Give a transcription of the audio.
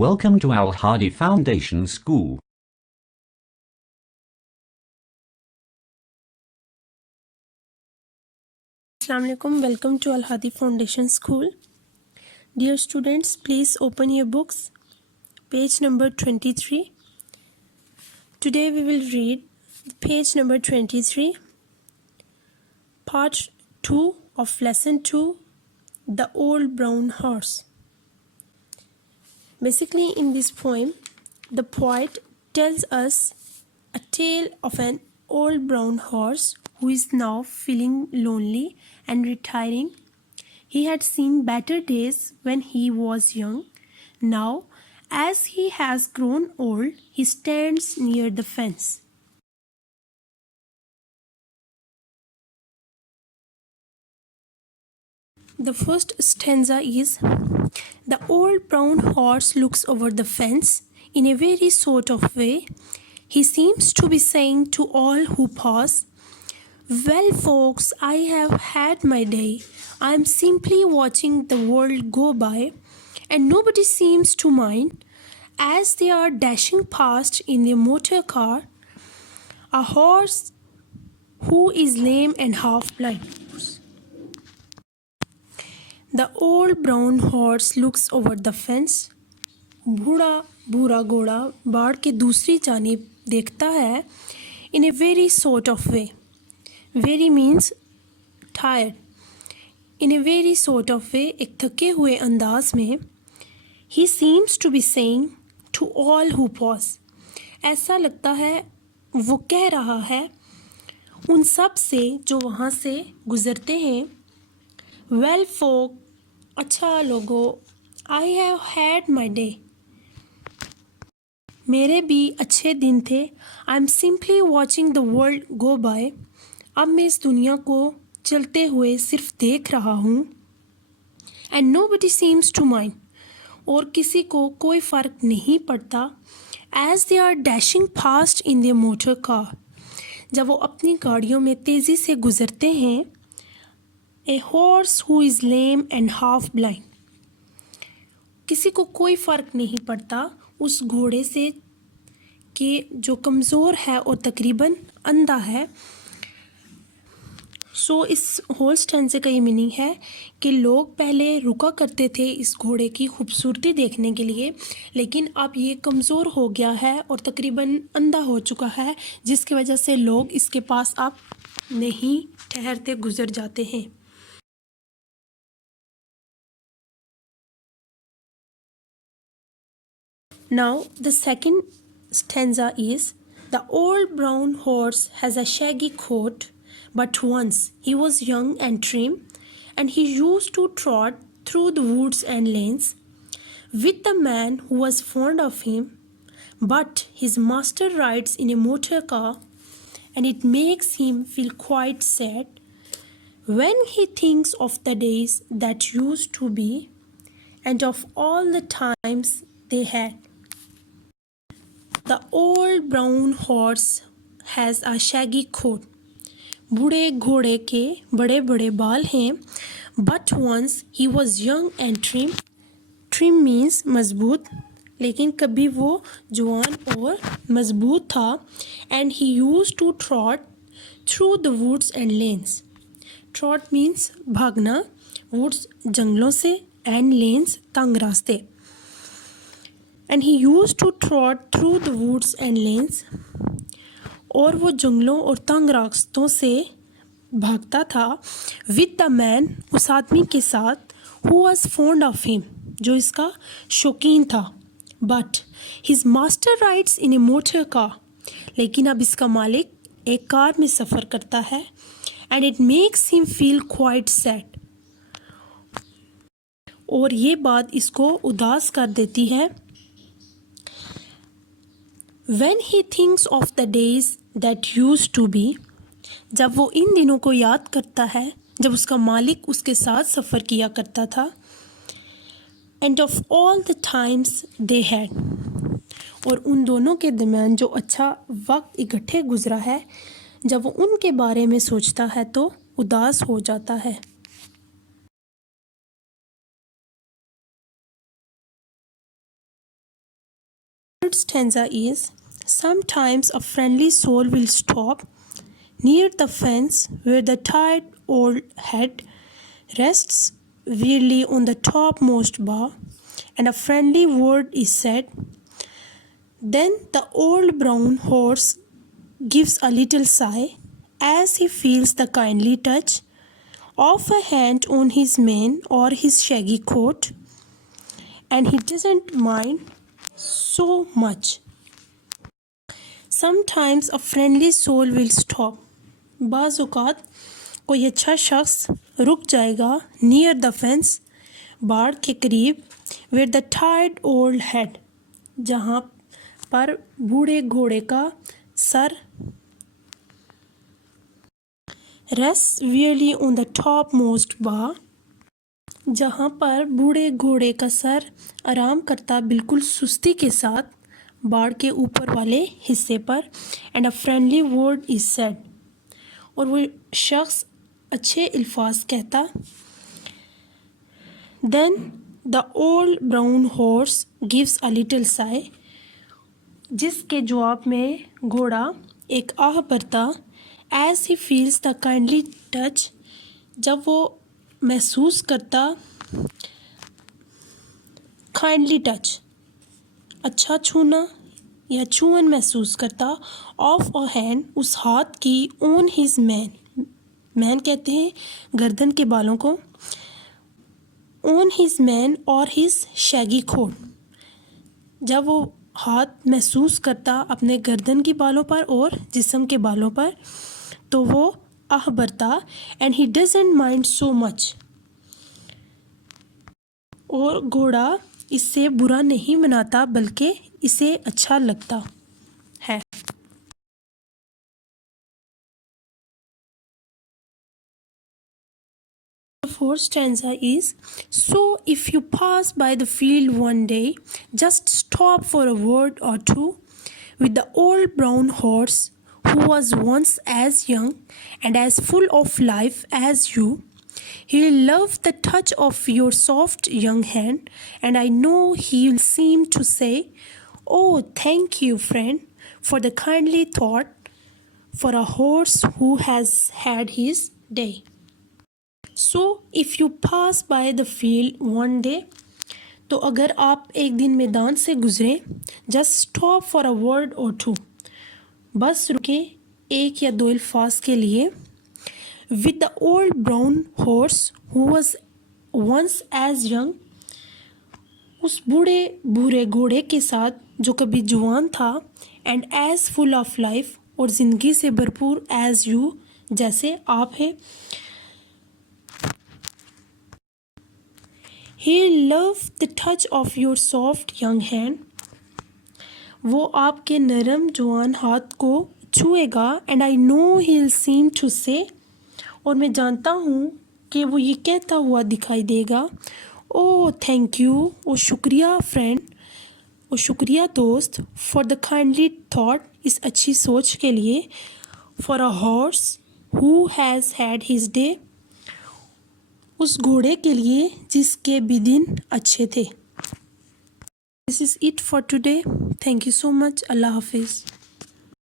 Welcome to Al Hadi Foundation School. Assalamu alaikum. Welcome to Al Hadi Foundation School. Dear students, please open your books. Page number 23. Today we will read page number 23, part 2 of lesson 2, The Old Brown Horse. Basically, in this poem, the poet tells us a tale of an old brown horse who is now feeling lonely and retiring. He had seen better days when he was young. Now, as he has grown old, he stands near the fence. The first stanza is, the old brown horse looks over the fence in a very sort of way. He seems to be saying to all who pass, well, folks, I have had my day. I am simply watching the world go by, and nobody seems to mind. As they are dashing past in their motor car, a horse who is lame and half blind. The old brown horse looks over the fence. बूढ़ा भूरा घोड़ा बाड़ के दूसरी जानिब देखता है. In a very sort of way. Very means tired. In a very sort of way, एक थके हुए अंदाज में. He seems to be saying to all who pass. ऐसा लगता है वो कह रहा है उन सब से जो वहाँ से गुज़रते हैं. Well, folk, अच्छा लोगो, I have had my day. मेरे भी अच्छे दिन थे. I am simply watching the world go by. अब मैं इस दुनिया को चलते हुए सिर्फ देख रहा हूँ. And nobody seems to mind. और किसी को कोई फ़र्क नहीं पड़ता. As they are dashing past in their motor car. जब वो अपनी गाड़ियों में तेज़ी से गुज़रते हैं. A horse who is lame and half blind. किसी को कोई फ़र्क नहीं पड़ता उस घोड़े से कि जो कमज़ोर है और तकरीबन अंधा है. सो इस होल स्टैंज़े का ये मीनिंग है कि लोग पहले रुका करते थे इस घोड़े की खूबसूरती देखने के लिए, लेकिन अब ये कमज़ोर हो गया है और तकरीबन अंधा हो चुका है, जिसकी वजह से लोग इसके पास अब नहीं ठहरते, गुज़र जाते हैं. Now the second stanza is, the old brown horse has a shaggy coat, but once he was young and trim, and he used to trot through the woods and lanes with the man who was fond of him. But his master rides in a motor car, and it makes him feel quite sad when he thinks of the days that used to be and of all the times they had. The old brown horse has a shaggy coat. बूढ़े घोड़े के बड़े बड़े बाल हैं. But once he was young and trim. Trim means मजबूत, लेकिन कभी वो जवान और मजबूत था. And he used to trot through the woods and lanes. Trot means भागना, woods जंगलों से, and lanes तंग रास्ते. And he used to trot through the woods and lanes. और वो जंगलों और तंग रास्तों से भागता था. With the man, उस आदमी के साथ, who was fond of him, जो इसका शौकीन था. But his master rides in a motor car. लेकिन अब इसका मालिक एक कार में सफ़र करता है. And it makes him feel quite sad. और ये बात इसको उदास कर देती है. When he thinks of the days that used to be, जब वो इन दिनों को याद करता है जब उसका मालिक उसके साथ सफ़र किया करता था. And of all the times they had, और उन दोनों के दरमियान जो अच्छा वक्त इकट्ठे गुज़रा है, जब वो उनके बारे में सोचता है तो उदास हो जाता है. Third stanza is, sometimes a friendly soul will stop near the fence where the tired old head rests wearily on the topmost bough, and a friendly word is said. Then the old brown horse gives a little sigh as he feels the kindly touch of a hand on his mane or his shaggy coat, and he doesn't mind so much. Sometimes a friendly soul will stop. बाज़ औक़ात कोई अच्छा शख्स रुक जाएगा near the fence, बाड़ के करीब, where the tired old head, जहाँ पर बूढ़े घोड़े का sir, rests wearily on the topmost bough, जहाँ पर बूढ़े घोड़े का सर आराम करता बिल्कुल सुस्ती के साथ बाड़ के ऊपर वाले हिस्से पर, and a friendly word is said, और वो शख्स अच्छे अल्फाज कहता. Then the old brown horse gives a little sigh, जिसके जवाब में घोड़ा एक आह भरता. As he feels the kindly touch, जब वो महसूस करता काइंडली टच, अच्छा छूना या छूअन महसूस करता, ऑफ अ हैंड, उस हाथ की, ऑन हिज मैन, मैन कहते हैं गर्दन के बालों को, ऑन हिज मैन और हिज शैगी कोट, जब वो हाथ महसूस करता अपने गर्दन के बालों पर और जिस्म के बालों पर, तो वो आह भरता. And he doesn't mind so much, और घोड़ा इससे बुरा नहीं मनाता बल्कि इसे अच्छा लगता है. The fourth stanza is, so if you pass by the field one day, just stop for a word or two with the old brown horse who was once as young and as full of life as you. He'll love the touch of your soft young hand, and I know he'll seem to say, oh, thank you, friend, for the kindly thought for a horse who has had his day. So, if you pass by the field one day, तो अगर आप एक दिन मैदान से गुजरें, just stop for a word or two, बस रुके एक या दो अल्फाज के लिए, with the old brown horse who was once as young, उस बूढ़े भूरे घोड़े के साथ जो कभी जवान था, and as full of life, और ज़िंदगी से भरपूर, as you, जैसे आप हैं. He'll love the touch of your soft young hand, वो आपके नरम जवान हाथ को छुएगा. and I know he'll seem to say, और मैं जानता हूँ कि वो ये कहता हुआ दिखाई देगा, ओह थैंक यू, ओ शुक्रिया फ्रेंड, ओ शुक्रिया दोस्त, फॉर द काइंडली थॉट, इस अच्छी सोच के लिए, for a horse who has had his day, उस घोड़े के लिए जिसके भी दिन अच्छे थे. This is it for today. Thank you so much. Allah हाफिज़.